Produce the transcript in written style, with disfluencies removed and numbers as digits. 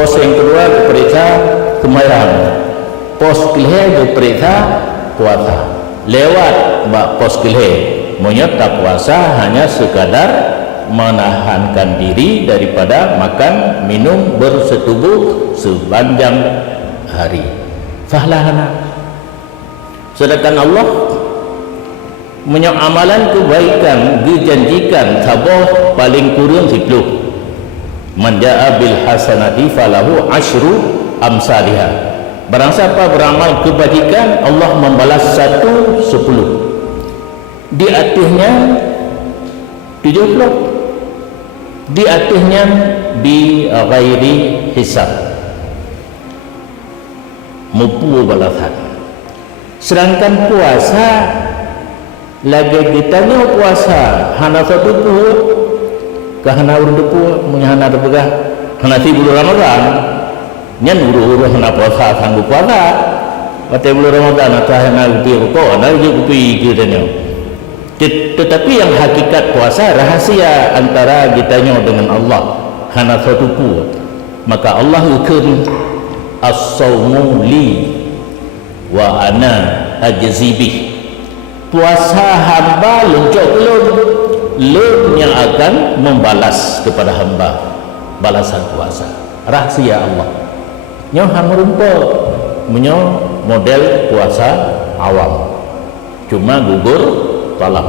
Pos yang kedua diperiksa sembahyang. Pos kelih diperiksa puasa. Lewat pos kelih monyet tak puasa hanya sekadar menahankan diri daripada makan minum bersetubuh sepanjang hari. Fahlahana. Sedangkan Allah punya amalan kebaikan dijanjikan sabah paling kurang 10. Man jaa bil hasanati falahu asyru amsalihha. Barang siapa beramal kebajikan, Allah membalas 1/10. Di atasnya 70. Di atasnya bi ghairi hisab. Mupu balasan. Sedangkan puasa lagi ditanya puasa hana satu puh kahana urdupu munyana debegah hana si bulan Ramadan nyan uru-uru hana puasa sanggup puasa mate bulan Ramadan atau hana upi ko ana upi kiranya. Tetapi yang hakikat puasa rahasia antara kitanya dengan Allah hana satu puh, maka Allah ukur as-sawmu li wa ana ajzibih. Puasa hamba luncuk lum yang akan membalas kepada hamba balasan puasa. Rahasia Allah nyo hang rumput menyo model puasa awam cuma gugur talak.